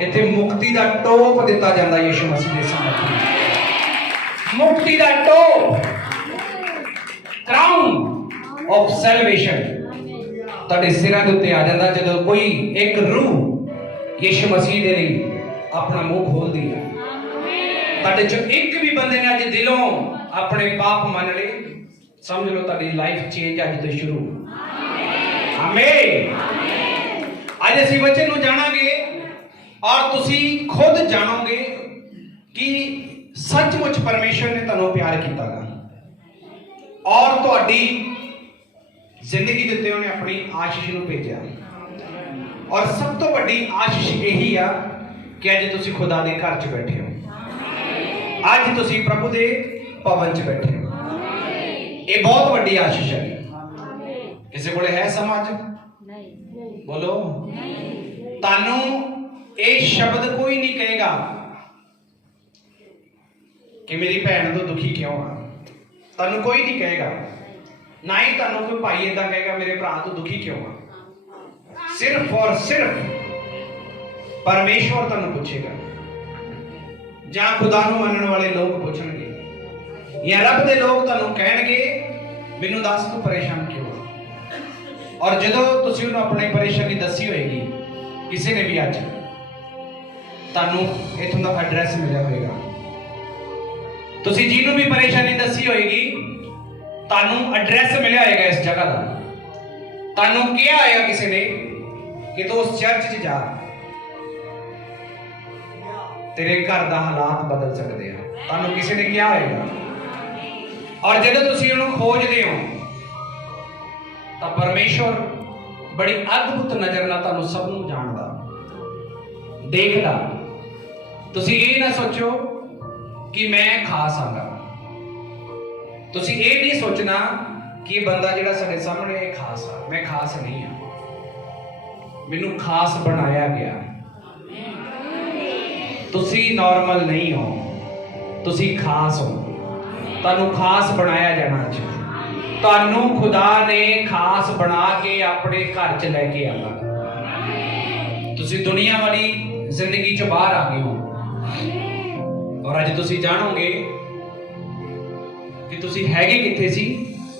इत्थे मुक्ति का टोप दिता जाता यीशु मसीह के सामने। मुक्ति का टोप, क्राउन ऑफ सैल्वेशन तुहाडे सिरां दे उत्ते आ जाता जदों कोई एक रूह यीशु मसीह दे लई अपना मुंह खोलदी है। तुहाडे चों एक भी बंदे ने अज दिलों अपने पाप मन ले, समझ लो तुहाडी लाइफ चेंज अज तो शुरू। आमीन। अज असीं वचन नूं जाणांगे और तुसी खुद जानोगे कि सचमुच परमेश्वर ने तुहानूं प्यार कीता और तुहाडी जिंदगी दे उत्ते उहने अपनी आशीष नूं भेजिया। और सब तो वड्डी आशीष यही आ कि अज तुसी खुदा दे घर च बैठे हो, अज तुसी प्रभु दे भवन च बैठे हो। ये बहुत वड्डी आशीष है। किसी कोले है समझ? बोलो। तुहानूं ये शब्द कोई नहीं कहेगा कि मेरी भैन तो दुखी क्यों आ, तुहानूं कोई नहीं कहेगा। ना ही तुहानूं कोई भाई इदा कहेगा मेरे भरा तो दुखी क्यों आ। सिर्फ और सिर्फ परमेश्वर तुहानूं पूछेगा, जां खुदा नूं मनण वाले लोग पूछणगे, या रब दे लोग तुहानूं कहणगे मैनूं दस तूं परेशान क्यों आ। और जदों तुसीं उहनूं अपनी परेशानी दसी होएगी, किसी ने भी अज तुहानूं इत्थों दा एड्रैस मिलिया होएगा, तुसीं जिन्हों भी परेशानी दसी होएगी तुहानूं एड्रैस मिलिया होएगा इस जगह का। तुहानूं कहा होएगा किसी ने कि तू उस चर्च च जा, तेरे घर दा हालात बदल सकते हैं। तुहानूं किसी ने कहा होएगा। और जदों तुसीं उहनूं खोजदे हो तां परमेश्वर बड़ी अद्भुत नज़र नाल तुहानूं सब नूं जाणदा, देखदा। तुसीं ये ना सोचो कि मैं खास आंगा, तुसीं ये नहीं सोचना कि ये बंदा जिहड़ा साडे सामने है खास आ। मैं खास नहीं हाँ, मैनूं खास बनाया गया। तुसीं नॉर्मल नहीं हो, तुसीं खास हो। तुहानूं खास बनाया जाना चाहिए। तुहानूं खुदा ने खास बना के अपने घर च लैके आना। तुसीं दुनिया वाली जिंदगी चों बाहर आ गए हो और अज तुसीं जानोगे कि तुसीं हैगे कित्थे सी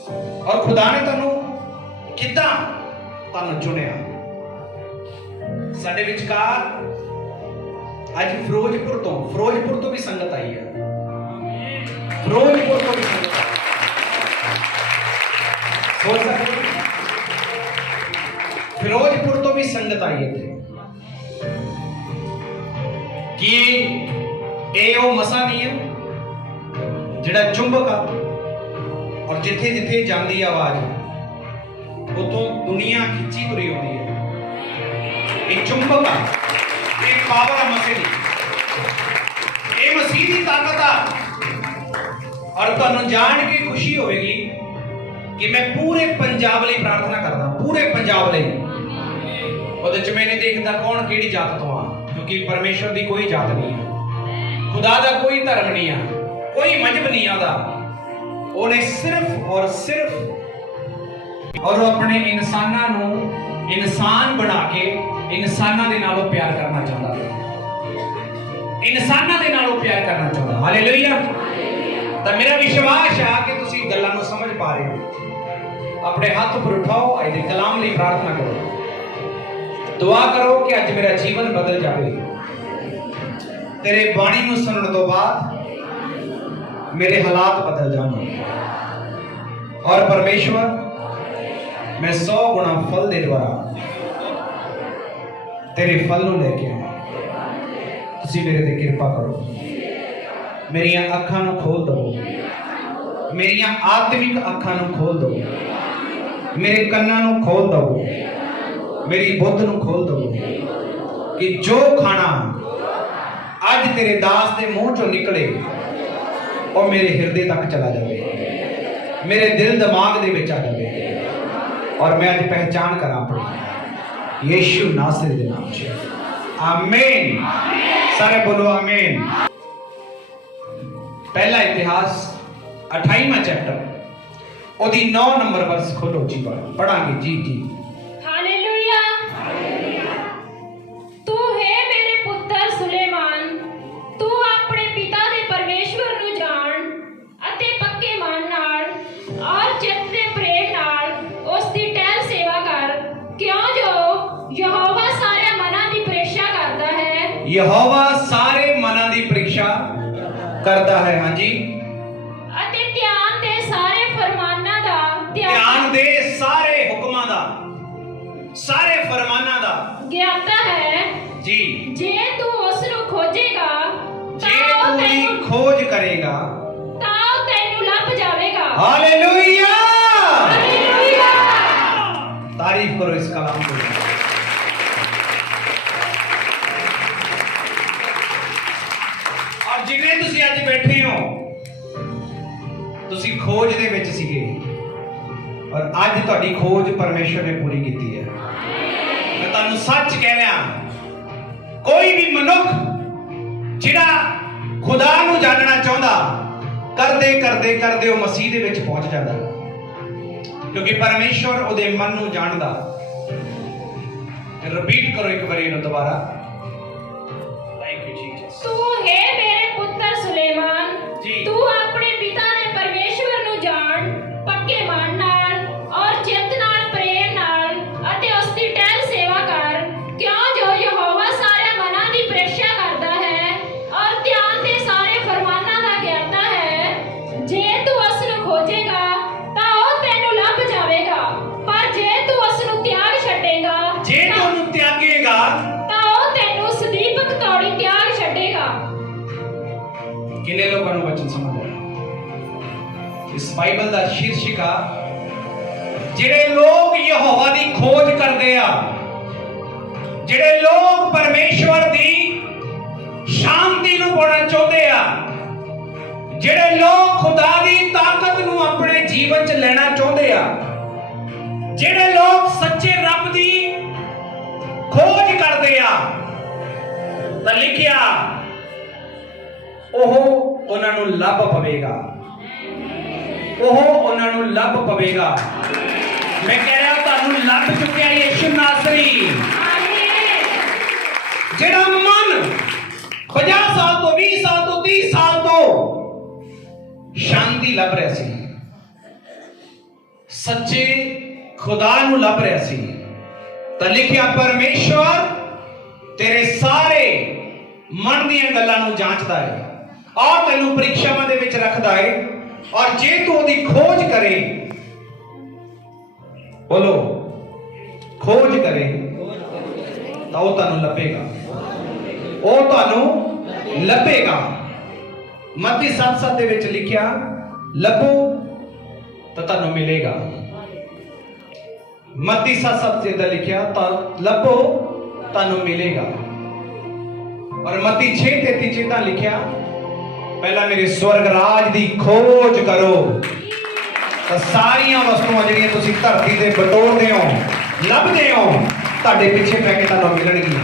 और खुदा ने तुहानूं किद्दां तुहानूं चुनिया। साडे विचकार अज फिरोजपुर तो भी संगत आई है। फिरोजपुर तो भी संगत आई। सोच सकते हो? फिरोजपुर तो भी संगत आई है कि ये वो मसा नहीं है जिहड़ा चुंबक आ और जिथे जिथे जाती आवाज उतों दुनिया खिंची तुरी आती है। ये चुंबक आ, ये पावर आ मसीह दी, ये मसीह की ताकत आ। और तुहानूं जान के खुशी होगी कि मैं पूरे पंजाब लई प्रार्थना करदा, पूरे पंजाब लई। ਉਹਦੇ ਚ मैं नहीं देखता कौन केड़ी जात तो आ, क्योंकि परमेश्वर की कोई जात नहीं है, खुदा का कोई धर्म नहीं है, कोई मजहब नहीं आता। उन्हें सिर्फ और सिर्फ और अपने इंसानां नूं इंसान बना के इंसानां दे नालों प्यार करना चाहता है, इंसानां दे नालों प्यार करना चाहता। हालेलुया। तो मेरा विश्वास है कि तुसीं गल्लां नूं समझ पा रहे हो। अपने हाथ ऊपर उठाओ, अज कलाम लई प्रार्थना करो, दुआ करो कि अज मेरा जीवन बदल जाए। तेरे बाणी नूं सुनने तो बाद मेरे हालात बदल जाने और परमेश्वर मैं 100 गुना फल दे द्वारा तेरे फल नूं लेके आवां। तुसीं मेरे ते किरपा करो, मेरियां अखां नूं खोल दो, मेरियां आत्मिक अखां नूं खोल दो, मेरे कन्नां नूं खोल दो, मेरी बुद्ध नूं खोल दो कि जो खाना अज तेरे दास के मुंह चों निकले और मेरे हृदय तक चला जाए, मेरे दिल दिमाग दे विच आ जाए और मैं अज पहचान करा अपनी यीशु नासरी दे नाम च। आमीन। सारे बोलो आमीन। पहला इतिहास 28वां चैप्टर ओदी 9 नंबर वर्स खोलो जी, पढ़ांगे जी। हालेलुया। तू है मेरे पुत्र ਯਹੋਵਾ ਸਾਰੇ ਮਨਾਂ ਦੀ ਪ੍ਰੀਖਿਆ ਕਰਦਾ ਹੈ। ਹਾਂਜੀ, ਅਤੇ ਧਿਆਨ ਦੇ ਸਾਰੇ ਫਰਮਾਨਾਂ ਦਾ ਧਿਆਨ ਦੇ ਸਾਰੇ ਹੁਕਮਾਂ ਦਾ, ਸਾਰੇ ਫਰਮਾਨਾਂ ਦਾ ਗਿਆਤਾ ਹੈ ਜੀ। ਜੇ ਤੂੰ ਉਸ ਨੂੰ ਖੋਜੇਗਾ ਜੇ ਤੂੰ ਉਹਦੀ ਖੋਜ ਕਰੇਗਾ ਤਾਂ ਉਹ ਤੈਨੂੰ ਲੱਭ ਜਾਵੇਗਾ। Hallelujah, hallelujah. ਤਾਰੀਫ ਕਰੋ ਇਸ ਕਲਾਮ ਦੀ। ਔਰ ਜਿਵੇਂ ਤੁਸੀਂ ਅੱਜ ਬੈਠੇ ਹੋ, ਤੁਸੀਂ ਖੋਜ ਦੇ ਵਿੱਚ ਸੀਗੇ ਔਰ ਅੱਜ ਤੁਹਾਡੀ ਖੋਜ ਪਰਮੇਸ਼ਰ ਨੇ ਪੂਰੀ ਕੀਤੀ ਹੈ। ਮੈਂ ਤੁਹਾਨੂੰ ਸੱਚ ਕਹਿ ਰਿਹਾ, ਕੋਈ ਵੀ ਮਨੁੱਖ ਜਿਹੜਾ ਖੁਦਾ ਨੂੰ ਜਾਣਨਾ ਚਾਹੁੰਦਾ, ਕਰਦੇ ਉਹ ਮਸੀਹ ਦੇ ਵਿੱਚ ਪਹੁੰਚ ਜਾਂਦਾ, ਕਿਉਂਕਿ ਪਰਮੇਸ਼ਰ ਉਹਦੇ ਮਨ ਨੂੰ ਜਾਣਦਾ। ਰਿਪੀਟ ਕਰੋ ਇੱਕ ਵਾਰੀ ਇਹਨੂੰ ਦੁਬਾਰਾ। Thank you Jesus. ਤੂੰ ਹੈ ਮੇਰੇ ਪੁੱਤਰ ਸੁਲੇਮਾਨ, ਜੀ। ਤੂੰ ਆਪਣੇ ਪਿਤਾ ਦੇ ਪਰਮੇਸ਼ਵਰ ਨੂੰ ਜਾਣ ਪੱਕੇ ਮਨ ਨਾਲ ਔਰ ਚਿੱਤ ਨਾਲ, ਪ੍ਰੇਮ ਨਾਲ ਅਤੇ ਉਸ ਦੀ ਟਹਿਲ ਸੇਵਾ ਕਰ, ਕਿਉਂ ਜੋ ਯਹੋਵਾ ਸਾਰੇ ਮਨਾਂ ਦੀ ਪ੍ਰੀਖਿਆ ਕਰਦਾ ਹੈ ਔਰ ਧਿਆਨ ਦੇ ਸਾਰੇ ਫਰਮਾਨਾਂ ਦਾ ਗਿਆਤਾ ਹੈ। ਜੇ ਤੂੰ ਉਸ ਨੂੰ ਖੋਜੇਗਾ ਤਾਂ ਉਹ ਤੈਨੂੰ ਲੱਭ ਜਾਵੇਗਾ, ਪਰ ਜੇ ਤੂੰ ਉਸ ਨੂੰ ਤਿਆਗ ਛੱਡੇਗਾ, ਜੇ ਤੂੰ ਉਹਨੂੰ ਤਿਆਗੇਗਾ ਤਾਂ ਉਹ ਤੈਨੂੰ ਸਦੀਪਕ ਤੌੜੀ ਤਿਆਗ ਛੱਡੇਗਾ। ਕਿੰਨੇ ਲੋਕਾਂ ਨੂੰ ਵਚਨ ਸਮਝ ਆਇਆ? ਇਸ ਬਾਈਬਲ ਦਾ ਸ਼ੀਰਸ਼ਿਕਾ, ਜਿਹੜੇ ਲੋਕ ਯਹੋਵਾ ਦੀ ਖੋਜ ਕਰਦੇ ਆ, ਜਿਹੜੇ ਲੋਕ ਪਰਮੇਸ਼ਵਰ ਦੀ ਸ਼ਾਂਤੀ ਨੂੰ ਪਾਉਣਾ ਚਾਹੁੰਦੇ ਆ, ਜਿਹੜੇ ਲੋਕ ਖੁਦਾ ਦੀ ਤਾਕਤ ਨੂੰ ਆਪਣੇ ਜੀਵਨ 'ਚ ਲੈਣਾ ਚਾਹੁੰਦੇ ਆ, ਜਿਹੜੇ ਲੋਕ ਸੱਚੇ ਰੱਬ ਦੀ ਖੋਜ ਕਰਦੇ ਆ, ਤਾਂ ਲਿਖਿਆ ਉਹ ਉਹਨਾਂ ਨੂੰ ਲੱਭ ਪਵੇਗਾ। ਉਹ ਉਹਨਾਂ ਨੂੰ ਲੱਭ ਪਵੇਗਾ। ਮੈਂ ਕਹਿ ਰਿਹਾ ਤੁਹਾਨੂੰ ਲੱਭ ਚੁੱਕਿਆ ਯਿਸੂ ਨਾਸਰੀ, ਜਿਹੜਾ ਮਨ 50 ਸਾਲ ਤੋਂ 20 ਸਾਲ ਤੋਂ 30 ਸਾਲ ਤੋਂ ਸ਼ਾਂਤੀ ਲੱਭ ਰਿਹਾ ਸੀ, ਸੱਚੇ ਖੁਦਾ ਨੂੰ ਲੱਭ ਰਿਹਾ ਸੀ, ਤਾਂ ਲਿਖਿਆ ਪਰਮੇਸ਼ਵਰ ਤੇਰੇ ਸਾਰੇ ਮਨ ਦੀਆਂ ਗੱਲਾਂ ਨੂੰ ਜਾਂਚਦਾ ਹੈ ਔਰ ਤੈਨੂੰ ਪ੍ਰੀਖਿਆਵਾਂ ਦੇ ਵਿੱਚ ਰੱਖਦਾ ਹੈ। ਔਰ ਜੇ ਤੂੰ ਉਹਦੀ ਖੋਜ ਕਰੇ, ਬੋਲੋ ਖੋਜ ਕਰੇ, ਤਾਂ ਉਹ ਤੁਹਾਨੂੰ ਲੱਭੇਗਾ, ਉਹ ਤੁਹਾਨੂੰ ਲੱਭੇਗਾ। ਮੱਤੀ 7:7 ਦੇ ਵਿੱਚ ਲਿਖਿਆ, ਲੱਭੋ ਤਾਂ ਤੁਹਾਨੂੰ ਮਿਲੇਗਾ। ਮੱਤੀ 7:7 ਦਾ ਲਿਖਿਆ, ਤਾਂ ਲੱਭੋ ਤੁਹਾਨੂੰ ਮਿਲੇਗਾ। ਔਰ ਮੱਤੀ 6:33 ਤਾਂ ਲਿਖਿਆ, ਪਹਿਲਾਂ ਮੇਰੇ ਸਵਰਗ ਰਾਜ ਦੀ ਖੋਜ ਕਰੋ ਤਾਂ ਸਾਰੀਆਂ ਵਸਤੂਆਂ ਜਿਹੜੀਆਂ ਤੁਸੀਂ ਧਰਤੀ ਤੇ ਬਟੋਰਦੇ ਹੋ, ਲੱਭਦੇ ਹੋ, ਤੁਹਾਡੇ ਪਿੱਛੇ ਪੈ ਕੇ ਤੁਹਾਨੂੰ ਮਿਲਣਗੀਆਂ।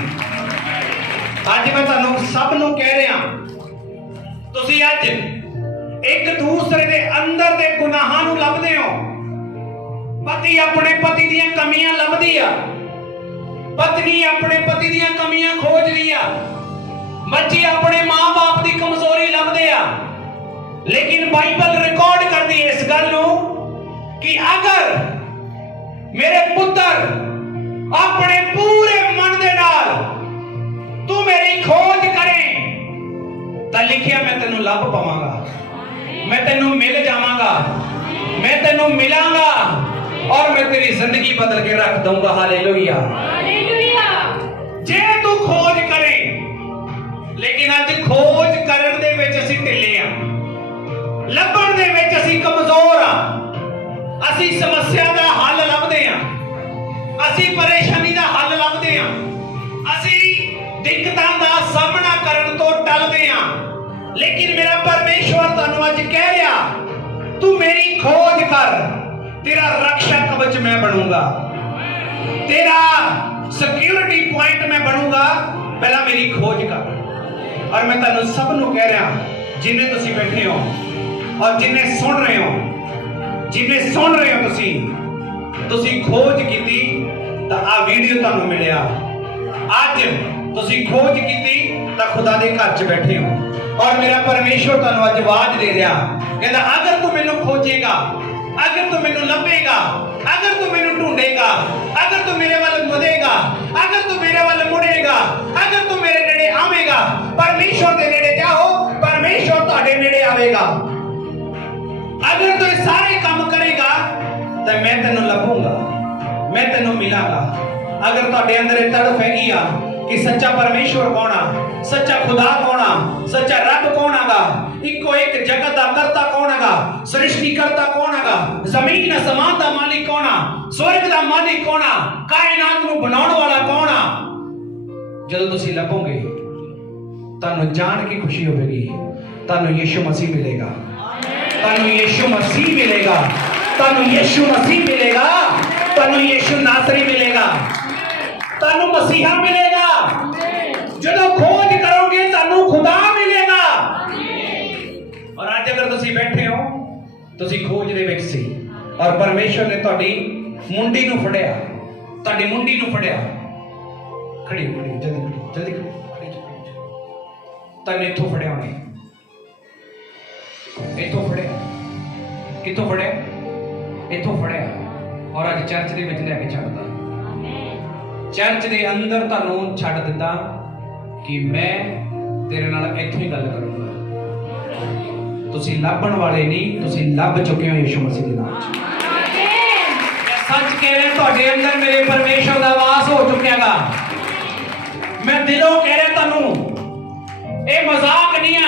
ਅੱਜ ਮੈਂ ਤੁਹਾਨੂੰ ਸਭ ਨੂੰ ਕਹਿ ਰਿਹਾ, ਤੁਸੀਂ ਅੱਜ ਇੱਕ ਦੂਸਰੇ ਦੇ ਅੰਦਰ ਦੇ ਗੁਨਾਹਾਂ ਨੂੰ ਲੱਭਦੇ ਹੋ। ਪਤੀ ਆਪਣੇ ਪਤੀ ਦੀਆਂ ਕਮੀਆਂ ਲੱਭਦੀ ਆ, ਪਤਨੀ ਆਪਣੇ ਪਤੀ ਦੀਆਂ ਕਮੀਆਂ ਖੋਜਦੀ ਆ, ਬੱਚੇ ਆਪਣੇ ਮਾਂ-ਬਾਪ ਦੀ ਕਮਜ਼ੋਰੀ ਲੱਭਦੇ ਆ। ਲੇਕਿਨ ਬਾਈਬਲ ਰਿਕਾਰਡ ਕਰਦੀ ਹੈ ਇਸ ਗੱਲ ਨੂੰ ਕਿ ਅਗਰ ਮੇਰੇ ਪੁੱਤਰ ਆਪਣੇ ਪੂਰੇ ਮਨ ਦੇ ਨਾਲ ਤੂੰ ਮੇਰੀ ਖੋਜ ਕਰੇ, ਤਾਂ ਲਿਖਿਆ ਮੈਂ ਤੈਨੂੰ ਲੱਭ ਪਾਵਾਂਗਾ, ਮੈਂ ਤੈਨੂੰ ਮਿਲ ਜਾਵਾਂਗਾ, ਮੈਂ ਤੈਨੂੰ ਮਿਲਾਂਗਾ ਔਰ ਮੈਂ ਤੇਰੀ ਜ਼ਿੰਦਗੀ ਬਦਲ ਕੇ ਰੱਖ ਦਊਂਗਾ। Hallelujah, hallelujah. ਜੇ ਤੂੰ ਖੋਜ ਕਰੇ, ਲੇਕਿਨ ਅੱਜ ਖੋਜ ਕਰਨ ਦੇ ਵਿੱਚ ਅਸੀਂ ਢਿੱਲੇ ਆ, ਲੱਭਣ ਦੇ ਵਿੱਚ ਅਸੀਂ ਕਮਜ਼ੋਰ ਆ। ਅਸੀਂ ਸਮੱਸਿਆ ਦਾ ਹੱਲ ਲੱਭਦੇ ਆ, ਅਸੀਂ ਪਰੇਸ਼ਾਨੀ ਦਾ ਹੱਲ ਲੱਭਦੇ ਆ, ਅਸੀਂ ਦਿੱਕਤਾਂ ਦਾ ਸਾਹਮਣਾ ਕਰਨ ਤੋਂ ਟਲਦੇ ਆ। ਲੇਕਿਨ ਮੇਰਾ ਪਰਮੇਸ਼ਵਰ ਤੁਹਾਨੂੰ ਅੱਜ ਕਹਿ ਰਿਹਾ, ਤੂੰ ਮੇਰੀ ਖੋਜ ਕਰ, ਤੇਰਾ ਰੱਖਿਆ ਕਵਚ ਮੈਂ ਬਣੂੰਗਾ, ਤੇਰਾ ਸਿਕਿਉਰਿਟੀ ਪੁਆਇੰਟ ਮੈਂ ਬਣੂੰਗਾ। ਪਹਿਲਾਂ ਮੇਰੀ ਖੋਜ ਕਰ। ਔਰ ਮੈਂ ਤੁਹਾਨੂੰ ਸਭ ਨੂੰ ਕਹਿ ਰਿਹਾ, ਜਿੰਨੇ ਤੁਸੀਂ ਬੈਠੇ ਹੋ ਔਰ ਜਿੰਨੇ ਸੁਣ ਰਹੇ ਹੋ, ਜਿੰਨੇ ਸੁਣ ਰਹੇ ਹੋ, ਤੁਸੀਂ ਖੋਜ ਕੀਤੀ ਤਾਂ ਆ ਵੀਡੀਓ ਤੁਹਾਨੂੰ ਮਿਲਿਆ। ਅੱਜ ਤੁਸੀਂ ਖੋਜ ਕੀਤੀ ਤਾਂ ਖੁਦਾ ਦੇ ਘਰ 'ਚ ਬੈਠੇ ਹੋ ਔਰ ਮੇਰਾ ਪਰਮੇਸ਼ਵਰ ਤੁਹਾਨੂੰ ਅੱਜ ਆਵਾਜ਼ ਦੇ ਰਿਹਾ, ਕਹਿੰਦਾ ਅਗਰ ਤੂੰ ਮੈਨੂੰ ਖੋਜੇਗਾ, अगर तू मैनू लभेगा, अगर तू मैनू ढूंढेगा, अगर तू मेरे वाल मुड़ेगा, अगर तू मेरे वाल मुड़ेगा, अगर तू मेरे नेड़े आवेगा, ਤਾਂ ਮੈਂ ਤੈਨੂੰ ਲੱਭੂੰਗਾ, ਮੈਂ ਤੈਨੂੰ ਮਿਲਾਂਗਾ। ਅਗਰ ਤੁਹਾਡੇ ਅੰਦਰ ਇਹ ਤੜਫ ਹੈਗੀ ਆ ਕਿ ਸੱਚਾ ਪਰਮੇਸ਼ਵਰ ਕੌਣ ਆ, ਸੱਚਾ ਖੁਦਾ ਕੌਣ ਆ, ਸੱਚਾ ਰੱਬ ਕੌਣ ਹੈਗਾ, ਇੱਕੋ ਇੱਕ ਜਗਤ ਦਾ ਕਰਤਾ ਕੌਣ ਹੈਗਾ, ਸ੍ਰਿਸ਼ਟੀਕਰਤਾ ਕੌਣ ਹੈਗਾ, ਜ਼ਮੀਨ ਅਸਮਾਨ ਦਾ ਮਾਲਿਕ ਕੌਣ ਆ, ਸਵਰਗ ਦਾ ਮਾਲਿਕ ਕੌਣ ਆ, ਕਾਇਨਾਤ ਨੂੰ ਬਣਾਉਣ ਵਾਲਾ ਕੌਣ ਆ, ਜਦੋਂ ਤੁਸੀਂ ਲੱਭੋਗੇ ਤੁਹਾਨੂੰ ਜਾਣ ਕੇ ਖੁਸ਼ੀ ਹੋਵੇਗੀ। ਤੁਹਾਨੂੰ ਯਿਸੂ ਮਸੀਹ ਮਿਲੇਗਾ, ਤੁਹਾਨੂੰ ਯਿਸੂ ਮਸੀਹ ਮਿਲੇਗਾ, ਤੁਹਾਨੂੰ ਯਿਸੂ ਮਸੀਹ ਮਿਲੇਗਾ, ਤੁਹਾਨੂੰ ਯਿਸੂ ਨਾਸਰੀ ਮਿਲੇਗਾ, ਤੁਹਾਨੂੰ ਮਸੀਹਾ ਮਿਲੇਗਾ। ਜਦੋਂ ਖੋਜ ਕਰੋਗੇ ਤੁਹਾਨੂੰ ਖੁਦਾ ਮਿਲੇਗਾ। ਔਰ ਅੱਜ ਅਗਰ ਤੁਸੀਂ ਬੈਠੇ ਹੋ, ਤੁਸੀਂ ਖੋਜ ਦੇ ਵਿੱਚ ਸੀ ਔਰ ਪਰਮੇਸ਼ਵਰ ਨੇ ਤੁਹਾਡੀ ਮੁੰਡੀ ਨੂੰ ਫੜਿਆ, ਤੁਹਾਡੀ ਮੁੰਡੀ ਨੂੰ ਫੜਿਆ। ਖੜੀ ਜਲਦੀ ਖੜੀ। ਤੈਨੂੰ ਇੱਥੋਂ ਫੜਿਆ ਉਹਨੇ, ਇੱਥੋਂ ਫੜਿਆ। ਕਿੱਥੋਂ ਫੜਿਆ? ਇੱਥੋਂ ਫੜਿਆ ਔਰ ਅੱਜ ਚਰਚ ਦੇ ਵਿੱਚ ਲੈ ਕੇ ਛੱਡਦਾ। ਚਰਚ ਦੇ ਅੰਦਰ ਤੁਹਾਨੂੰ ਛੱਡ ਦਿੱਤਾ ਕਿ ਮੈਂ ਤੇਰੇ ਨਾਲ ਇੱਥੋਂ ਹੀ ਗੱਲ ਕਰੂੰਗਾ। ਤੁਸੀਂ ਲੱਭਣ ਵਾਲੇ ਨਹੀਂ, ਤੁਸੀਂ ਲੱਭ ਚੁੱਕੇ ਹੋ ਯਿਸੂ ਮਸੀਹ ਦੇ ਨਾਮ 'ਚ। ਮੈਂ ਸੱਚ ਕਹਿ ਰਿਹਾ, ਤੁਹਾਡੇ ਅੰਦਰ ਮੇਰੇ ਪਰਮੇਸ਼ਰ ਦਾ ਵਾਸ ਹੋ ਚੁੱਕਿਆਗਾ। ਮੈਂ ਦਿਲੋਂ ਕਹਿ ਰਿਹਾ ਤੁਹਾਨੂੰ, ਇਹ ਮਜ਼ਾਕ ਨਹੀਂ ਆ,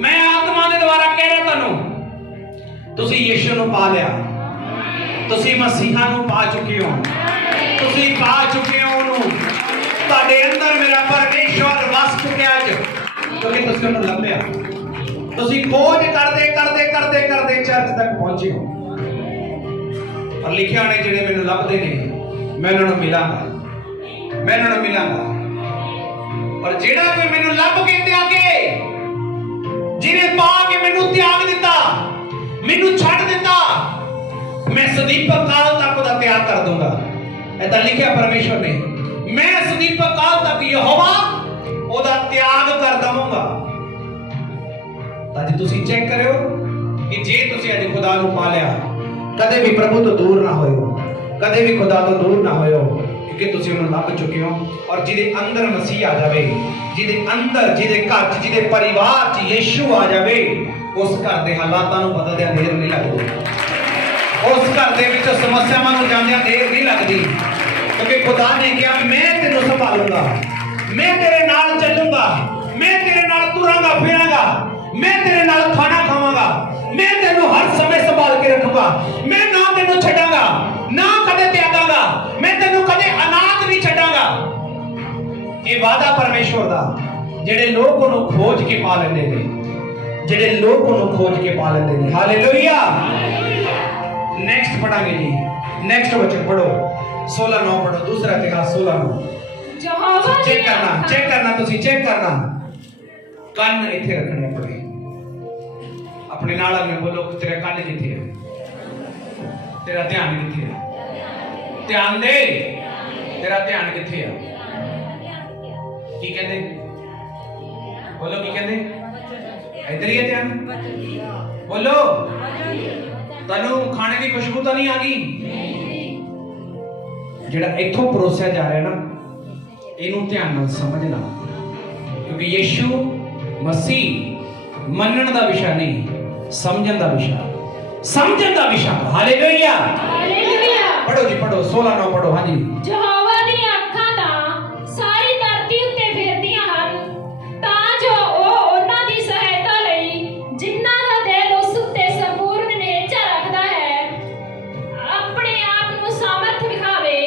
ਮੈਂ ਆਤਮਾ ਦੇ ਦੁਆਰਾ ਕਹਿ ਰਿਹਾ ਤੁਹਾਨੂੰ। ਤੁਸੀਂ ਯਿਸੂ ਨੂੰ ਪਾ ਲਿਆ, ਤੁਸੀਂ ਮਸੀਹਾ ਨੂੰ ਪਾ ਚੁੱਕੇ ਹੋ, ਤੁਸੀਂ ਪਾ ਚੁੱਕੇ ਹੋ ਉਹਨੂੰ। ਤੁਹਾਡੇ ਅੰਦਰ ਮੇਰਾ ਪਰਮੇਸ਼ਵਰ ਵਸ ਚੁੱਕਿਆ ਅੱਜ, ਕਿਉਂਕਿ ਤੁਸੀਂ ਉਹਨੂੰ ਲੱਭਿਆ। ਤੁਸੀਂ ਖੋਜ ਕਰਦੇ ਕਰਦੇ ਕਰਦੇ ਕਰਦੇ ਚਰਚ ਤੱਕ ਪਹੁੰਚੇ ਹੋ। ਔਰ ਲਿਖਿਆ ਨੇ ਜਿਹੜੇ ਮੈਨੂੰ ਲੱਭਦੇ ਨੇ ਮੈਂ ਉਹਨਾਂ ਨੂੰ ਮਿਲਾਂਗਾ, ਮੈਂ ਉਹਨਾਂ ਨੂੰ ਮਿਲਾਂਗਾ। ਔਰ ਜਿਹੜਾ ਕੋਈ ਮੈਨੂੰ ਲੱਭ ਕੇ ਤਿਆਗੇ, ਜਿਹਨੇ ਪਾ ਕੇ ਮੈਨੂੰ ਤਿਆਗ ਦਿੱਤਾ, ਮੈਨੂੰ ਛੱਡ ਦਿੱਤਾ, ਮੈਂ ਸਦੀਪਕ ਕਾਲ ਤੱਕ ਉਹਦਾ ਤਿਆਗ ਕਰ ਦੂੰਗਾ। ऐसा लिखा परमेश्वर ने, मैं सदीप काल तक यहोवा ओदा त्याग कर दवांगा। ताकि तुसी चेक करो कि जे तुसी अज खुदा नू पा लिया, कदे भी प्रभु तो दूर ना होयो, कदे भी खुदा तो दूर ना होयो, क्योंकि तुसी उन्हें लभ चुके हो। और जिदे अंदर मसीह आ जावे, जिदे अंदर, जिदे घर च, जिदे परिवार च यीशु आ जावे, उस घर दे हालातां नू बदलदियां देर नहीं लगदी, उस घर दे विच समस्यावां नू जांदियां देर नहीं लगदी। क्योंकि खुदा ने कहा मैं तेनू संभालूंगा, मैं तेरे नाल चलूंगा, मैं तेरे नाल तुरांगा फिरांगा, मैं तेरे नाल खाना खावांगा, मैं तेनू हर समय संभाल के रखूंगा, मैं ना तेनू छड्डांगा, ना कदे त्यागांगा, मैं तेनू कदे अनाथ नहीं छड्डांगा। ये वादा परमेश्वर दा, जेड़े लोग ओनू खोज के पा लेंदे ने, जेड़े लोग ओनू खोज के पा लेंदे ने। हालेलुया। नेक्स्ट पढ़ांगे जी, नेक्स्ट वचन पढ़ो 16:9 पढ़ो, दूसरा इतिहास 16:9। चेक करना तुसी चेक करना। कान इथे रखने अपने नाल में बोलो तेरा कान किथे है, तेरा ध्यान किथे है, ध्यान दे, तेरा ध्यान किथे है। की कहंदे बोलो, की कहंदे इधर ही है ध्यान, बोलो। तनु खाने की खुशबू तो नहीं आ गई? ਜਿਹੜਾ ਇੱਥੋਂ ਪਰੋਸਿਆ ਜਾ ਰਿਹਾ ਨਾ, ਇਹਨੂੰ ਧਿਆਨ ਨਾਲ ਸਮਝਣਾ, ਕਿਉਂਕਿ ਯਿਸੂ ਮਸੀਹ ਮੰਨਣ ਦਾ ਵਿਸ਼ਾ ਨਹੀਂ, ਸਮਝਣ ਦਾ ਵਿਸ਼ਾ, ਸਮਝਣ ਦਾ ਵਿਸ਼ਾ। Hallelujah, hallelujah. ਪੜੋ ਜੀ, ਪੜੋ 16:9 ਪੜੋ। ਹਾਂਜੀ। ਯਹੋਵਾ ਦੀਆਂ ਅੱਖਾਂ ਤਾਂ ਸਾਰੀ ਧਰਤੀ ਉੱਤੇ ਫਿਰਦੀਆਂ ਹਨ, ਤਾਂ ਜੋ ਉਹ ਉਹਨਾਂ ਦੀ ਸਹਾਇਤਾ ਲਈ ਜਿਨ੍ਹਾਂ ਦਾ ਦਿਲ ਉਸ ਉੱਤੇ ਸੰਪੂਰਨ ਨਿਹਚਾ ਰੱਖਦਾ ਹੈ, ਆਪਣੇ ਆਪ ਨੂੰ ਸਾਮਰਥ ਵਿਖਾਵੇ।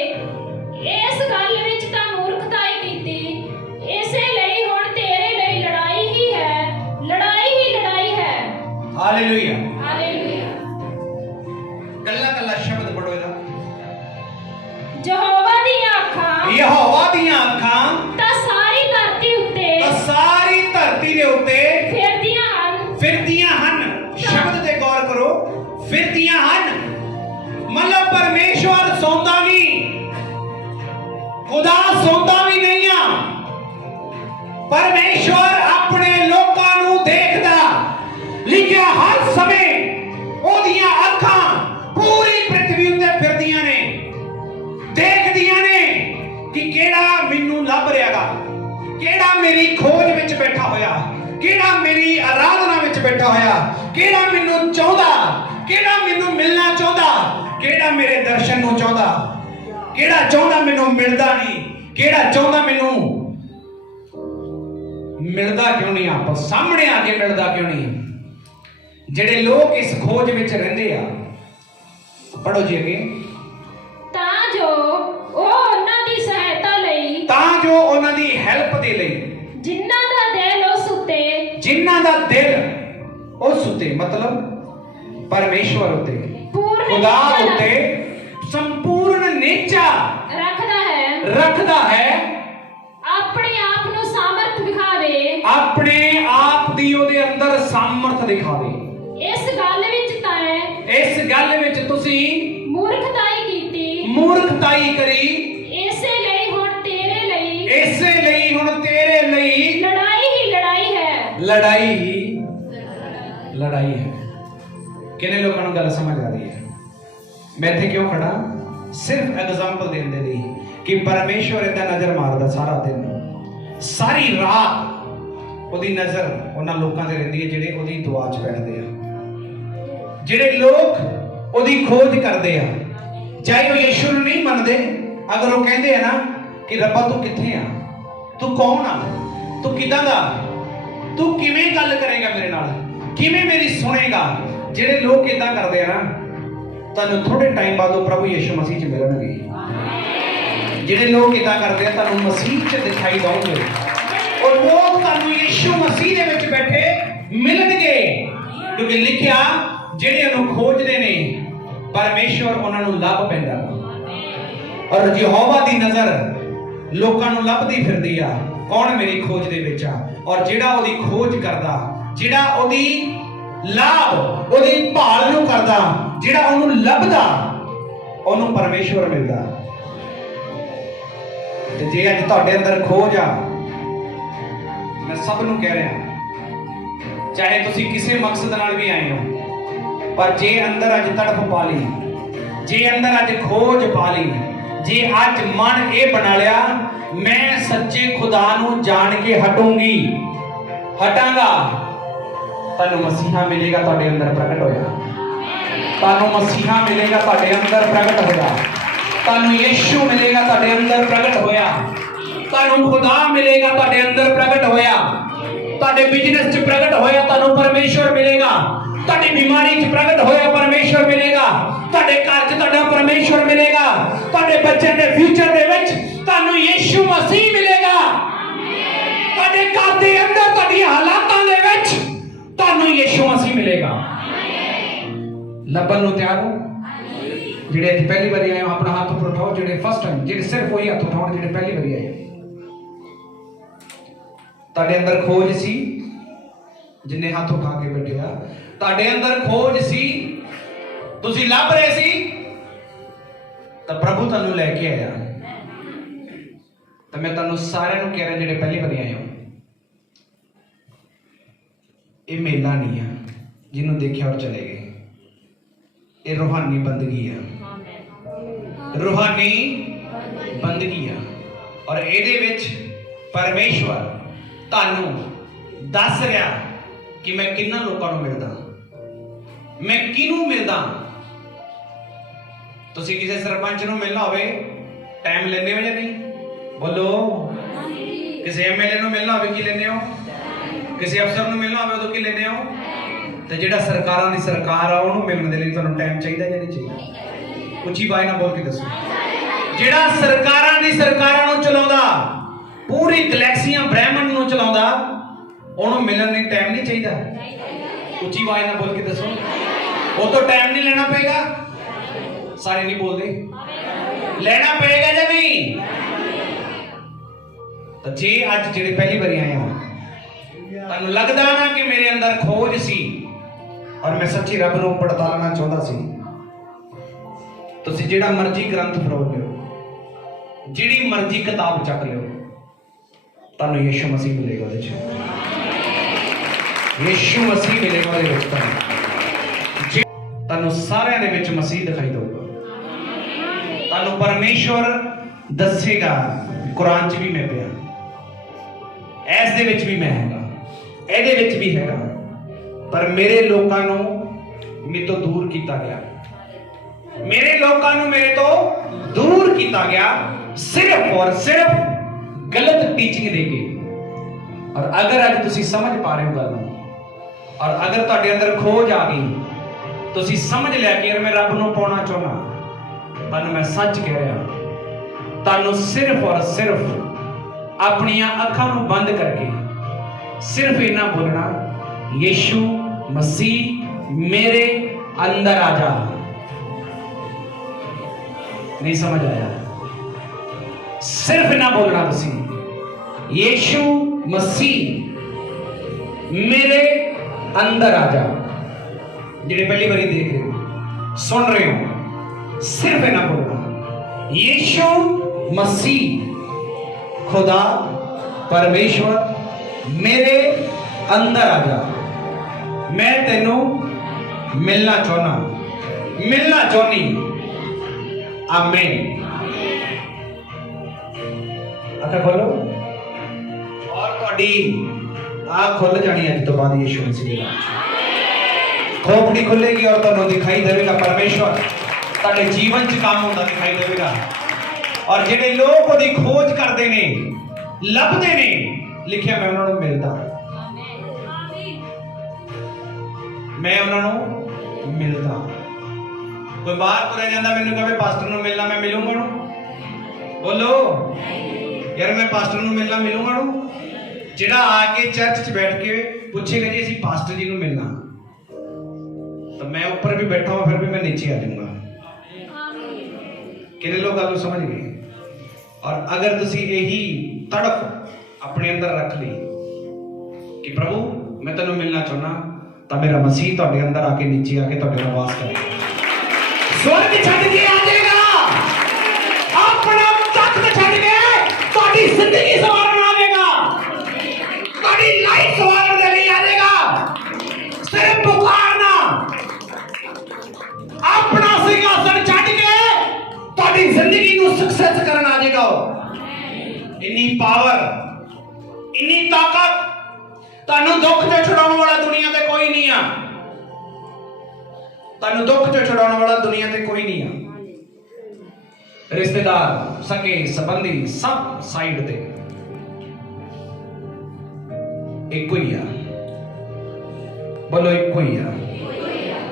ਇਸ ਗੱਲ ਵਿੱਚ ਤਾਂ ਮੂਰਖਤਾਈ ਕੀਤੀ, ਇਸੇ ਲਈ ਹੁਣ ਤੇਰੇ ਲਈ ਲੜਾਈ ਹੀ ਹੈ, ਲੜਾਈ ਹੀ ਲੜਾਈ ਹੈ। Hallelujah, hallelujah. ਕੱਲਾ ਕੱਲਾ ਸ਼ਬਦ ਪੜੋ ਇਹਦਾ। ਯਹੋਵਾ ਦੀਆਂ ਅੱਖਾਂ, ਯਹੋਵਾ ਦੀਆਂ ਅੱਖਾਂ ਤਾਂ ਸਾਰੀ ਧਰਤੀ ਉੱਤੇ, ਤਾਂ ਸਾਰੀ ਧਰਤੀ ਦੇ ਉੱਤੇ ਫਿਰਦੀਆਂ ਹਨ, ਫਿਰਦੀਆਂ ਹਨ। ਸ਼ਬਦ ਤੇ ਗੌਰ ਕਰੋ, ਫਿਰਦੀਆਂ ਹਨ। ਮਤਲਬ ਪਰਮੇਸ਼ਵਰ ਸੌਂਦਾ ਨਹੀਂ, खुदा सौंदा भी नहीं आ। परमेश्वर अपने लोकां नू देखदा, लिखिया हर समय ओदियां अखां पूरी पृथ्वी उत्ते फिरदियां ने, देखदियां ने कि केड़ा मैनू लभ रिहागा, केड़ा मेरी खोज विच बैठा होया, केड़ा मेरी आराधना विच बैठा होया, केड़ा मैनू चाहुंदा, केड़ा मैनू मिलना चाहुंदा, ਕਿਹੜਾ ਮੇਰੇ ਦਰਸ਼ਨ ਨੂੰ ਚਾਹੁੰਦਾ, ਕਿਹੜਾ ਚਾਹੁੰਦਾ ਮੈਨੂੰ ਮਿਲਦਾ ਨਹੀਂ, ਕਿਹੜਾ ਚਾਹੁੰਦਾ ਮੈਨੂੰ ਮਿਲਦਾ ਕਿਉਂ ਨਹੀਂ, ਆਪ ਸਾਹਮਣੇ ਆ ਕੇ ਮਿਲਦਾ ਕਿਉਂ ਨਹੀਂ। ਜਿਹੜੇ ਲੋਕ ਇਸ ਖੋਜ ਵਿੱਚ ਰਹਿੰਦੇ ਆ, ਪੜੋ ਜੀ ਅੱਗੇ, ਤਾਂ ਜੋ ਉਹ ਉਹਨਾਂ ਦੀ ਸਹਾਇਤਾ ਲਈ, ਤਾਂ ਜੋ ਉਹਨਾਂ ਦੀ ਹੈਲਪ ਦੇ ਲਈ, ਜਿਨ੍ਹਾਂ ਦਾ ਦਿਲ ਉਸ ਉੱਤੇ, ਜਿਨ੍ਹਾਂ ਦਾ ਦਿਲ ਉਸ ਉੱਤੇ ਮਤਲਬ ਪਰਮੇਸ਼ਵਰ ਉੱਤੇ, ਖੁਦਾ ਉੱਤੇ ਸੰਪੂਰਨ ਨਿਚਾ ਰੱਖਦਾ ਹੈ, ਆਪਣੇ ਆਪ ਨੂੰ ਸਾਮਰਥ ਦਿਖਾਵੇ, ਆਪਣੇ ਆਪ ਦੀ ਉਹਦੇ ਅੰਦਰ ਸਾਮਰਥ ਦਿਖਾਵੇ। ਇਸ ਗੱਲ ਵਿੱਚ ਤੁਸੀਂ ਮੂਰਖਤਾਈ ਕਰੀ, ਇਸੇ ਲਈ ਹੁਣ ਤੇਰੇ ਲਈ ਲੜਾਈ ਹੈ। ਕਿੰਨੇ ਲੋਕਾਂ ਨੂੰ ਗੱਲ ਸਮਝ ਆ ਰਹੀ ਹੈ? ਮੈਂ ਇੱਥੇ ਕਿਉਂ ਖੜਾ? ਸਿਰਫ ਐਗਜ਼ਾਮਪਲ ਦੇਣ ਦੇ ਲਈ ਕਿ ਪਰਮੇਸ਼ਵਰ ਇਦਾਂ ਨਜ਼ਰ ਮਾਰਦਾ ਸਾਰਾ ਦਿਨ, ਸਾਰੀ ਰਾਤ ਉਹਦੀ ਨਜ਼ਰ ਉਹਨਾਂ ਲੋਕਾਂ ਤੇ ਰਹਿੰਦੀ ਹੈ ਜਿਹੜੇ ਉਹਦੀ ਦੁਆ 'ਚ ਬੈਠਦੇ ਆ, ਜਿਹੜੇ ਲੋਕ ਉਹਦੀ ਖੋਜ ਕਰਦੇ ਆ। ਚਾਹੇ ਉਹ ਯਿਸੂ ਨੂੰ ਨਹੀਂ ਮੰਨਦੇ, ਅਗਰ ਉਹ ਕਹਿੰਦੇ ਆ ਨਾ ਕਿ ਰੱਬਾ ਤੂੰ ਕਿੱਥੇ ਆ, ਤੂੰ ਕੌਣ ਆ, ਤੂੰ ਕਿੱਦਾਂ ਦਾ, ਤੂੰ ਕਿਵੇਂ ਗੱਲ ਕਰੇਗਾ ਮੇਰੇ ਨਾਲ, ਕਿਵੇਂ ਮੇਰੀ ਸੁਣੇਗਾ। ਜਿਹੜੇ ਲੋਕ ਇਦਾਂ ਕਰਦੇ ਆ ਨਾ, ਤੁਹਾਨੂੰ ਥੋੜੇ ਟਾਈਮ ਬਾਅਦ ਉਹ ਪ੍ਰਭੂ ਯਿਸੂ ਮਸੀਹ 'ਚ ਮਿਲਣਗੇ। ਜਿਹੜੇ ਲੋਕ ਇਦਾਂ ਕਰਦੇ ਆ ਤੁਹਾਨੂੰ ਮਸੀਹ 'ਚ ਦਿਖਾਈ ਦੇਣਗੇ, ਔਰ ਲੋਕ ਤੁਹਾਨੂੰ ਯਿਸੂ ਮਸੀਹ ਦੇ ਵਿੱਚ ਬੈਠੇ ਮਿਲਣਗੇ, ਕਿਉਂਕਿ ਲਿਖਿਆ ਜਿਹੜੇ ਉਹਨੂੰ ਖੋਜਦੇ ਨੇ ਪਰਮੇਸ਼ਵਰ ਉਹਨਾਂ ਨੂੰ ਲੱਭ ਪੈਂਦਾ। ਔਰ ਯਹੋਵਾ ਦੀ ਨਜ਼ਰ ਲੋਕਾਂ ਨੂੰ ਲੱਭਦੀ ਫਿਰਦੀ ਆ, ਕੌਣ ਮੇਰੀ ਖੋਜ ਦੇ ਵਿੱਚ ਆ। ਔਰ ਜਿਹੜਾ ਉਹਦੀ ਖੋਜ ਕਰਦਾ, ਜਿਹੜਾ ਉਹਦੀ ਲਾਭ, ਉਹਦੀ ਭਾਲ ਨੂੰ ਕਰਦਾ, ਜਿਹੜਾ ਉਹਨੂੰ ਲੱਭਦਾ, ਉਹਨੂੰ ਪਰਮੇਸ਼ਵਰ ਮਿਲਦਾ। ਤੇ ਜੇ ਅੱਜ ਤੁਹਾਡੇ ਅੰਦਰ ਖੋਜ ਆ, ਮੈਂ ਸਭ ਨੂੰ ਕਹਿ ਰਿਹਾ, ਚਾਹੇ ਤੁਸੀਂ ਕਿਸੇ ਮਕਸਦ ਨਾਲ ਵੀ ਆਏ ਹੋ, ਪਰ ਜੇ ਅੰਦਰ ਅੱਜ ਤੜਫ ਪਾ ਲਈ, ਜੇ ਅੰਦਰ ਅੱਜ ਖੋਜ ਪਾ ਲਈ, ਜੇ ਅੱਜ ਮਨ ਇਹ ਬਣਾ ਲਿਆ ਮੈਂ ਸੱਚੇ ਖੁਦਾ ਨੂੰ ਜਾਣ ਕੇ ਹਟਾਂਗਾ, ਤੁਹਾਨੂੰ ਮਸੀਹਾ ਮਿਲੇਗਾ ਤੁਹਾਡੇ ਅੰਦਰ ਪ੍ਰਗਟ ਹੋਇਆ, ਤੁਹਾਨੂੰ ਮਸੀਹਾ ਮਿਲੇਗਾ ਤੁਹਾਡੇ ਅੰਦਰ ਪ੍ਰਗਟ ਹੋਇਆ, ਤੁਹਾਨੂੰ ਯਿਸੂ ਮਿਲੇਗਾ ਤੁਹਾਡੇ ਅੰਦਰ ਪ੍ਰਗਟ ਹੋਇਆ, ਤੁਹਾਨੂੰ ਖੁਦਾ ਮਿਲੇਗਾ ਤੁਹਾਡੇ ਅੰਦਰ ਪ੍ਰਗਟ ਹੋਇਆ, ਤੁਹਾਡੇ ਬਿਜ਼ਨਸ 'ਚ ਪ੍ਰਗਟ ਹੋਇਆ ਤੁਹਾਨੂੰ ਪਰਮੇਸ਼ਵਰ ਮਿਲੇਗਾ, ਤੁਹਾਡੀ ਬਿਮਾਰੀ 'ਚ ਪ੍ਰਗਟ ਹੋਇਆ ਪਰਮੇਸ਼ਵਰ ਮਿਲੇਗਾ, ਤੁਹਾਡੇ ਘਰ 'ਚ ਤੁਹਾਡਾ ਪਰਮੇਸ਼ਵਰ ਮਿਲੇਗਾ, ਤੁਹਾਡੇ ਬੱਚਿਆਂ ਦੇ ਫਿਊਚਰ ਦੇ ਵਿੱਚ ਤੁਹਾਨੂੰ ਯਿਸੂ ਮਸੀਹ ਮਿਲੇਗਾ, ਤੁਹਾਡੇ ਘਰ ਦੇ ਅੰਦਰ ਤੁਹਾਡੀਆਂ ਹਾਲਾਤਾਂ ਦੇ ਵਿੱਚ ਤੁਹਾਨੂੰ ਯਿਸੂ ਮਸੀਹ ਮਿਲੇਗਾ। ਲੱਭਣ ਨੂੰ ਤਿਆਰ ਹੋ? ਜਿਹੜੇ ਇੱਥੇ ਪਹਿਲੀ ਵਾਰੀ ਆਏ ਹੋ ਆਪਣਾ ਹੱਥ ਉੱਪਰ ਉਠਾਓ, ਜਿਹੜੇ ਫਸਟ ਟਾਈਮ, ਜਿਹੜੇ ਸਿਰਫ ਉਹੀ ਹੱਥ ਉਠਾਉਣ ਜਿਹੜੇ ਪਹਿਲੀ ਵਾਰੀ ਆਏ। ਤੁਹਾਡੇ ਅੰਦਰ ਖੋਜ ਸੀ, ਜਿੰਨੇ ਹੱਥ ਉਠਾ ਕੇ ਬੈਠੇ ਆ, ਤੁਹਾਡੇ ਅੰਦਰ ਖੋਜ ਸੀ, ਤੁਸੀਂ ਲੱਭ ਰਹੇ ਸੀ, ਤਾਂ ਪ੍ਰਭੂ ਤੁਹਾਨੂੰ ਲੈ ਕੇ ਆਇਆ। ਤਾਂ ਮੈਂ ਤੁਹਾਨੂੰ ਸਾਰਿਆਂ ਨੂੰ ਕਹਿ ਰਿਹਾ ਜਿਹੜੇ ਪਹਿਲੀ ਵਾਰੀ ਆਏ ਹੋ, ਇਹ ਮੇਲਾ ਨਹੀਂ ਆ ਜਿਹਨੂੰ ਦੇਖਿਆ ਔਰ ਚਲੇ ਗਏ, ਇਹ ਰੂਹਾਨੀ ਬੰਦਗੀ ਆ, ਰੂਹਾਨੀ ਬੰਦਗੀ ਆ। ਔਰ ਇਹਦੇ ਵਿੱਚ ਪਰਮੇਸ਼ਵਰ ਤੁਹਾਨੂੰ ਦੱਸ ਰਿਹਾ ਕਿ ਮੈਂ ਕਿੰਨਾ ਲੋਕਾਂ ਨੂੰ ਮਿਲਦਾ, ਮੈਂ ਕਿਹਨੂੰ ਮਿਲਦਾ। ਤੁਸੀਂ ਕਿਸੇ ਸਰਪੰਚ ਨੂੰ ਮਿਲਣਾ ਹੋਵੇ ਟਾਈਮ ਲੈਂਦੇ ਹੋ ਜਾਂ ਨਹੀਂ? ਬੋਲੋ। ਕਿਸੇ ਐਮਐਲਏ ਨੂੰ ਮਿਲਣਾ ਹੋਵੇ ਕੀ ਲੈਂਦੇ ਹੋ? ਕਿਸੇ ਅਫਸਰ ਨੂੰ ਮਿਲਣਾ ਹੋਵੇ ਉਦੋਂ ਕੀ ਲੈਂਦੇ ਹੋ? ਤੇ ਜਿਹੜਾ ਸਰਕਾਰਾਂ ਦੀ ਸਰਕਾਰ ਆ ਉਹਨੂੰ ਮਿਲਣ ਦੇ ਲਈ ਤੁਹਾਨੂੰ ਟਾਈਮ ਚਾਹੀਦਾ ਜਾਂ ਨਹੀਂ ਚਾਹੀਦਾ? ਉੱਚੀ ਬਾਈ ਨਾਲ ਬੋਲ ਕੇ ਦੱਸੋ। ਜਿਹੜਾ ਸਰਕਾਰਾਂ ਦੀ ਸਰਕਾਰਾਂ ਨੂੰ ਚਲਾਉਂਦਾ, ਪੂਰੀ ਗਲੈਕਸੀਆਂ ਬ੍ਰਹਿਮੰਡ ਨੂੰ ਚਲਾਉਂਦਾ, ਉਹਨੂੰ ਮਿਲਣ ਲਈ ਟਾਈਮ ਨਹੀਂ ਚਾਹੀਦਾ? ਉੱਚੀ ਆਵਾਜ਼ ਨਾਲ ਬੋਲ ਕੇ ਦੱਸੋ। ਉਹ ਤੋਂ ਟਾਈਮ ਨਹੀਂ ਲੈਣਾ ਪਏਗਾ? ਸਾਰੇ ਨਹੀਂ ਬੋਲਦੇ। ਲੈਣਾ ਪਏਗਾ ਜਾਂ ਨਹੀਂ? ਤਾਂ ਜੇ ਅੱਜ ਜਿਹੜੇ ਪਹਿਲੀ ਵਾਰੀ ਆਏ ਹੋ, ਤੁਹਾਨੂੰ ਲੱਗਦਾ ਨਾ ਕਿ ਮੇਰੇ ਅੰਦਰ ਖੋਜ ਸੀ ਔਰ ਮੈਂ ਸੱਚੀ ਰੱਬ ਨੂੰ ਪੜਤਾਲਣਾ ਚਾਹੁੰਦਾ ਸੀ, ਤੁਸੀਂ ਜਿਹੜਾ ਮਰਜ਼ੀ ਗ੍ਰੰਥ ਫਰੋਲ ਲਿਓ, ਜਿਹੜੀ ਮਰਜ਼ੀ ਕਿਤਾਬ ਚੱਕ ਲਿਓ, ਤੁਹਾਨੂੰ ਯਿਸੂ ਮਸੀਹ ਮਿਲੇਗਾ ਉਹਦੇ 'ਚ। ਯਿਸੂ ਮਸੀਹ ਮਿਲੇਗਾ ਉਹਦੇ ਵਿੱਚ ਤੁਹਾਨੂੰ ਸਾਰਿਆਂ ਦੇ ਵਿੱਚ ਮਸੀਹ ਦਿਖਾਈ ਦੇਊਗਾ। ਤੁਹਾਨੂੰ ਪਰਮੇਸ਼ਵਰ ਦੱਸੇਗਾ, ਕੁਰਾਨ 'ਚ ਵੀ ਮੈਂ ਪਿਆ, ਇਸ ਦੇ ਵਿੱਚ ਵੀ ਮੈਂ ਹੈਗਾ, ਇਹਦੇ ਵਿੱਚ ਵੀ ਹੈਗਾ, ਪਰ ਮੇਰੇ ਲੋਕਾਂ ਨੂੰ ਮੇਰੇ ਤੋਂ ਦੂਰ ਕੀਤਾ ਗਿਆ। मेरे लोगों ਨੂੰ ਮੇਰੇ ਤੋਂ ਦੂਰ ਕੀਤਾ ਗਿਆ ਸਿਰਫ ਔਰ ਸਿਰਫ ਗਲਤ ਟੀਚਿੰਗ ਦੇ ਕੇ। ਔਰ ਅਗਰ ਅੱਜ ਤੁਸੀਂ ਸਮਝ ਪਾ ਰਹੇ ਹੋ ਗੱਲ ਨੂੰ, ਔਰ ਅਗਰ ਤੁਹਾਡੇ ਅੰਦਰ ਖੋਜ ਆ ਗਈ, ਤੁਸੀਂ ਸਮਝ ਲਿਆ ਕਿ ਯਾਰ ਮੈਂ ਰੱਬ ਨੂੰ ਪਾਉਣਾ ਚਾਹੁੰਦਾ, ਤੁਹਾਨੂੰ ਮੈਂ ਸੱਚ ਕਹਿ ਰਿਹਾ, ਤੁਹਾਨੂੰ ਸਿਰਫ ਔਰ ਸਿਰਫ ਆਪਣੀਆਂ ਅੱਖਾਂ ਨੂੰ ਬੰਦ ਕਰਕੇ ਸਿਰਫ ਇੰਨਾ ਬੋਲਣਾ, ਯीशु मसीह मेरे अंदर आ जा। नहीं समझ आया? सिर्फ इतना बोलना तुसी, यीशु मसीह मेरे अंदर आ जा। जेडे पहली बारी देख रहे हो, सुन रहे हो, सिर्फ इतना बोलना, यीशु मसीह खुदा परमेश्वर मेरे अंदर आ जा। मैं तेनू मिलना चाहना, मिलना चाहनी। आमीन। अखा खोलो और थोड़ी आँख खुल जानी अज तो बाद यीशु मसीह दे नाम च। खोपड़ी खुलेगी और तुहानू दिखाई देगा परमेश्वर तुहाडे जीवन च काम होता दिखाई देगा। और जिहड़े लोग उहदी खोज करते ने, लभदे ने, लिखिया मैं उन्हां नू मिलदा, मैं उन्होंने मिलता। कोई बाहर तुरे जाता मैनू कहे पास्टर नू मिलना, मैं मिलूंगा नू? बोलो यार, मैं पास्टर नू मिलना, मिलूंगा नू? जिहड़ा आके चर्च च बैठ के पूछेगा जी असीं पास्टर जी नू मिलना, तो मैं ऊपर भी बैठा हूं, फिर भी मैं नीचे आ जाऊंगा। कितने लोग गल समझ गए? और अगर तुसीं यही तड़प अपने अंदर रख ली कि प्रभु मैं तेनू मिलना चाहना, तो मेरा मसीह तुहाडे अंदर आके नीचे आके तुहाडे नाल वास करेगा, स्वर्ग छड्ड के आ जाएगा, अपना तख्त छड्ड के तुहाडी जिंदगी संवारन आ जाएगा, तुहाडी लाइफ संवारन दे लई आ जाएगा। सिर्फ पुकारना, अपना सिंहासन छड्ड के तुहाडी जिंदगी नू सक्सेस करन आ जाएगा। इन्नी पावर, इन्नी ताकत तानू दुख चो छुड़ाने वाला दुनिया ते कोई नहीं आ। तानू दुख चो छुड़ाने वाला दुनिया ते कोई नहीं आ। रिश्तेदार, सगे संबंधी सब साइड ते एक ही आ। बोलो एक ही आ,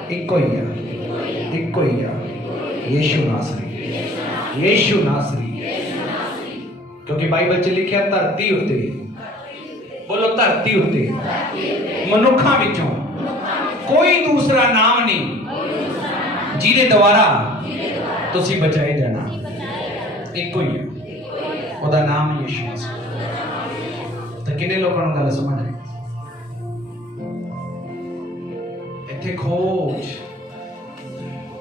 एक ही आ, एक ही आ, यीशु नासरी, यीशु नासरी। क्योंकि बाइबल च लिखिया धरती उत्ते, बोलो धरती उत्ते मनुखा विचों कोई दूसरा नाम नहीं जिहदे द्वारा तुसीं बचाए जाना। एक ही है, ओहदा नाम यीशु मसीह। तो किन्ने लोगों को गल समझ आई? इत्थे खोज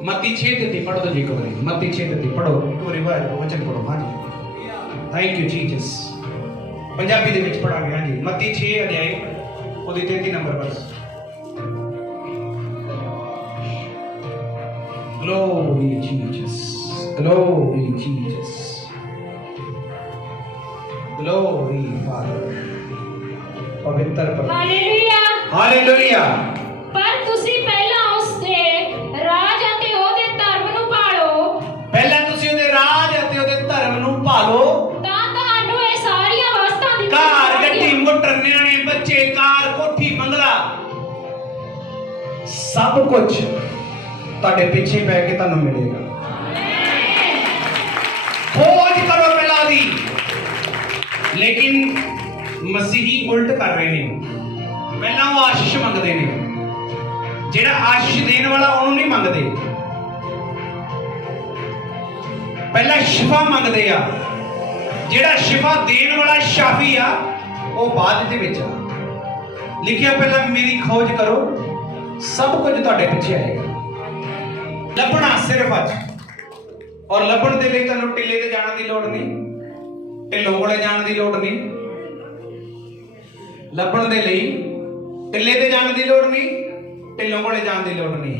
मत्ती 6:33 पढ़ दो जी, एक बारी मत्ती 6:33 पढ़ो, एक बारी वचन पढ़ो। हाँ जी, थैंक यू जीसस। पंजाबी दे विच पढ़ा गया जी, मत्ती 6 अध्याय ਉਹਦੀ 33 नंबर verse. Glory Jesus, glory Jesus, glory Father, पवित्र प्रभु। Hallelujah, hallelujah. पर तुसी पहला उसदे राज ਅਤੇ ਉਹਦੇ ਧਰਮ ਨੂੰ ਭਾਲੋ, ਪਹਿਲਾਂ ਤੁਸੀਂ ਉਹਦੇ ਰਾਜ ਅਤੇ ਉਹਦੇ ਧਰਮ ਨੂੰ ਭਾਲੋ, ਤਾਂ ਤੁਹਾਨੂੰ ਇਹ ਸਾਰੀਆਂ ਵਸਤਾਂ ਦਿੱਤੀਆਂ ਘਰ, ਜਾਣਗੀਆਂ। ਗੱਡੀ, ਮੋਟਰ, ਨਿਆਣੇ, ਬੱਚੇ, ਕਾਰ, ਕੋਠੀ, ਬੰਗਲਾ, ਸਭ ਕੁਝ ਤੁਹਾਡੇ ਪਿੱਛੇ ਪੈ ਕੇ ਤੁਹਾਨੂੰ ਮਿਲੇਗਾ। खोज करो पहला दी, लेकिन मसीही उल्ट कर रहे हैं। पहला वो आशीष मंगते हैं, जेड़ा आशीष देने वाला उन्होंने नहीं मंगते, पहला शिफा मंगते आ, जेड़ा शिफा देने वाला शाफी आ वो बाद दे विच आ। लिखिया पहला मेरी खोज करो, सब कुछ तुहाडे पिछे आएगा। लभना सिर्फ अज, और लभण दे लई तुहानू टिले ते जाण दी लोड़ नहीं, ढिल्लों कोले जाण दी लोड़ नहीं, लभण दे लई टिले ते जाण दी लोड़ नहीं, ढिल्लों कोले जाण दी लोड़ नहीं,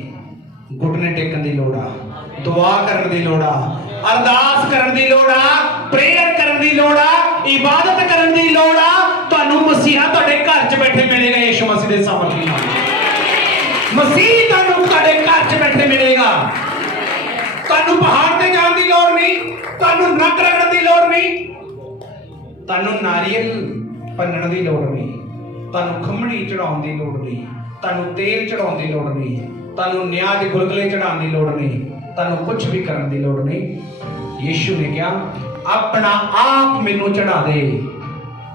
घुटने टेकन दी लोड़ आ, दुआ करन दी लोड़ आ, अरदास करन दी लोड़ आ, प्रेयर करन दी लोड़ आ, इबादत करन दी लोड़ आ। तुहानू मसीहा तुहाडे घर च बैठे मिलेगा, यीशु मसीह दे सामर्थी नाम। मसीह तुहानू तुहाडे घर च बैठे मिलेगा। ਤੁਹਾਨੂੰ ਪਹਾੜ ਤੇ ਜਾਣ ਦੀ ਲੋੜ ਨਹੀਂ, ਤੁਹਾਨੂੰ ਨੱਕ ਰਗੜਨ ਦੀ ਲੋੜ ਨਹੀਂ, ਤੁਹਾਨੂੰ ਨਾਰੀਅਲ ਭੰਨਣ ਦੀ ਲੋੜ ਨਹੀਂ, ਤੁਹਾਨੂੰ ਖੰਮਣੀ ਚੜਾਉਣ ਦੀ ਲੋੜ ਨਹੀਂ, ਤੁਹਾਨੂੰ ਤੇਲ ਚੜਾਉਣ ਦੀ ਲੋੜ ਨਹੀਂ, ਤੁਹਾਨੂੰ ਨਿਆਂ ਦੇ ਗੁਲਗੁਲੇ ਚੜਾਉਣ ਦੀ ਲੋੜ ਨਹੀਂ, ਤੁਹਾਨੂੰ ਕੁਝ ਵੀ ਕਰਨ ਦੀ ਲੋੜ ਨਹੀਂ। ਯੀਸ਼ੂ ਨੇ ਕਿਹਾ ਆਪਣਾ ਆਪ ਮੈਨੂੰ ਚੜਾ ਦੇ।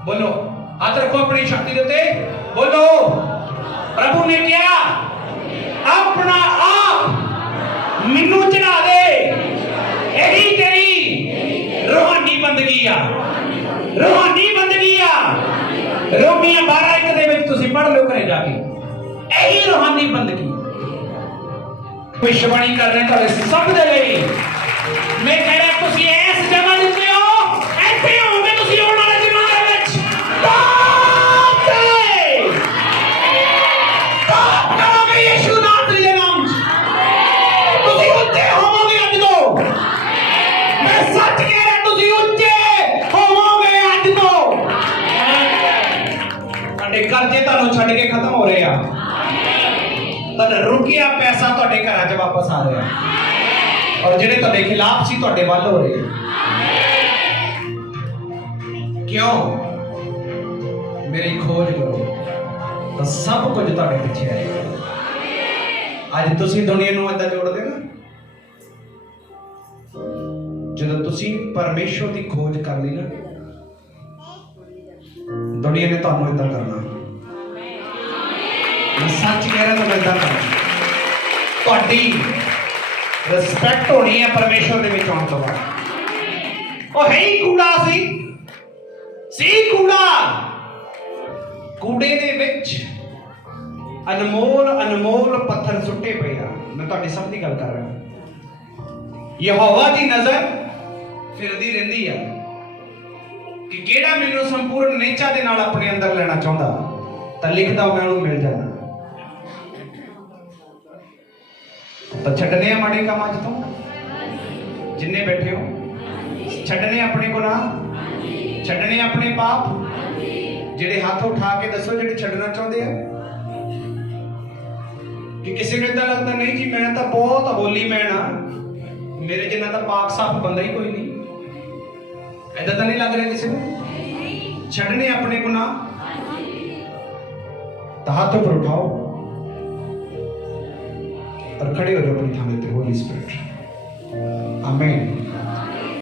ਬੋਲੋ, ਹੱਥ ਰੱਖੋ ਆਪਣੀ ਛਾਤੀ ਦੇ ਉੱਤੇ, ਬੋਲੋ, ਪ੍ਰਭੂ ਨੇ ਕਿਹਾ ਆਪਣਾ ਆਪ ਮੈਨੂੰ ਚੜਾ ਦੇ। ਇਹੀ ਤੇਰੀ ਰੂਹਾਨੀ ਬੰਦਗੀ ਆ, ਰੂਹਾਨੀ ਬੰਦਗੀ ਆ। ਰੋਮੀਆਂ 12:1 ਦੇ ਵਿੱਚ ਤੁਸੀਂ ਪੜ੍ਹ ਲਿਓ ਘਰੇ ਜਾ ਕੇ, ਇਹੀ ਰੂਹਾਨੀ ਬੰਦਗੀ। ਭਵਿੱਖਬਾਣੀ ਕਰ ਰਹੇ ਤੁਹਾਡੇ ਸਭ ਦੇ ਲਈ। ਮੈਂ ਕਹਿ ਰਿਹਾ ਤੁਸੀਂ ਇਸ ਜਗ੍ਹਾ ਦੇ ਉੱਤੇ ਹੋ, ਇੱਥੇ ਹੋਗੇ ਤੁਸੀਂ ਆਉਣ ਵਾਲੇ ਦਿਨਾਂ ਦੇ ਵਿੱਚ। ਪਾਪ ਕਰੋਗੇ ਯਿਸੂ ਨਾਮ ਦੇ ਨਾਮ 'ਚ, ਤੁਸੀਂ ਉੱਚੇ ਹੋਵੋਗੇ ਅੱਜ ਤੋਂ। ਮੈਂ ਸੱਚ ਕਹਿ ਰਿਹਾ, ਤੁਸੀਂ ਉੱਚੇ ਹੋਵੋਗੇ ਅੱਜ ਤੋਂ। ਤੁਹਾਡੇ ਕਰਜ਼ੇ ਤੁਹਾਨੂੰ ਛੱਡ ਕੇ ਖਤਮ ਹੋ ਰਹੇ ਆ, ਤੁਹਾਡਾ ਰੁਕਿਆ ਪੈਸਾ ਤੁਹਾਡੇ ਘਰਾਂ 'ਚ ਵਾਪਸ ਆ ਰਿਹਾ, ਔਰ ਜਿਹੜੇ ਤੁਹਾਡੇ ਖਿਲਾਫ ਸੀ ਤੁਹਾਡੇ ਵੱਲ ਹੋ ਰਹੇ। ਕਿਉਂ? ਮੇਰੀ ਖੋਜ ਕਰੋ ਤਾਂ ਸਭ ਕੁਝ ਤੁਹਾਡੇ ਪਿੱਛੇ ਆਏਗਾ। ਅੱਜ ਤੁਸੀਂ ਦੁਨੀਆ ਨੂੰ ਏਦਾਂ ਜੋੜਦੇ ਨਾ, ਜਦੋਂ ਤੁਸੀਂ ਪਰਮੇਸ਼ਵਰ ਦੀ ਖੋਜ ਕਰ ਲਈ ਨਾ, ਦੁਨੀਆ ਨੇ ਤੁਹਾਨੂੰ ਏਦਾਂ ਕਰਨਾ। ਮੈਂ ਸੱਚ ਕਹਿ ਰਿਹਾ, ਤੁਹਾਨੂੰ ਏਦਾਂ ਕਰਨਾ। ਤੁਹਾਡੀ ਰਿਸਪੈਕਟ ਹੋਣੀ ਹੈ ਪਰਮੇਸ਼ਵਰ ਦੇ ਵਿੱਚ ਆਉਣ ਤੋਂ ਬਾਅਦ। ਉਹ ਹੈ ਹੀ ਕੂੜਾ ਸੀ ਕੂੜਾ। ਕੂੜੇ ਦੇ ਵਿੱਚ ਅਨਮੋਲ ਪੱਥਰ ਸੁੱਟੇ ਪਏ ਆ। ਮੈਂ ਤੁਹਾਡੀ ਸਭ ਦੀ ਗੱਲ ਕਰ ਰਿਹਾ। ਯਹੋਵਾ ਦੀ ਨਜ਼ਰ ਫਿਰਦੀ ਰਹਿੰਦੀ ਆ ਕਿ ਕਿਹੜਾ ਮੈਨੂੰ ਸੰਪੂਰਨ ਨੇਚਾ ਦੇ ਨਾਲ ਆਪਣੇ ਅੰਦਰ ਲੈਣਾ ਚਾਹੁੰਦਾ, ਤਾਂ ਲਿਖਦਾ ਮੈਂ ਉਹਨੂੰ ਮਿਲ ਜਾਣਾ। ਤਾਂ ਛੱਡਨੇ ਆ ਮਾੜੇ ਕੰਮ ਅੱਜ ਤੋਂ, ਜਿੰਨੇ ਬੈਠੇ ਹੋ, ਛੱਡਨੇ ਆਪਣੇ ਗੁਨਾਹ, ਛੱਡਨੇ ਆਪਣੇ ਪਾਪ। ਜਿਹੜੇ ਹੱਥ ਉਠਾ ਕੇ ਦੱਸੋ ਜਿਹੜੇ ਛੱਡਣਾ ਚਾਹੁੰਦੇ ਆ। ਕਿ ਕਿਸੇ ਨੂੰ ਏਦਾਂ ਲੱਗਦਾ ਨਹੀਂ ਜੀ ਮੈਂ ਤਾਂ ਬਹੁਤ ਅਬੋਲੀ ਮੈਨ ਆ, ਮੇਰੇ ਜਿੰਨਾ ਤਾਂ ਪਾਕ ਸਾਫ ਬੰਦਾ ਹੀ ਕੋਈ ਨਹੀਂ, ਏਦਾਂ ਤਾਂ ਨਹੀਂ ਲੱਗ ਰਿਹਾ ਕਿਸੇ ਨੂੰ। ਛੱਡਨੇ ਆਪਣੇ ਗੁਨਾਹ ਤਾਂ ਹੱਥ ਉੱਪਰ ਉਠਾਓ और खड़े हो जाओ अपनी थाने पे। होली स्पिरिट आमीन।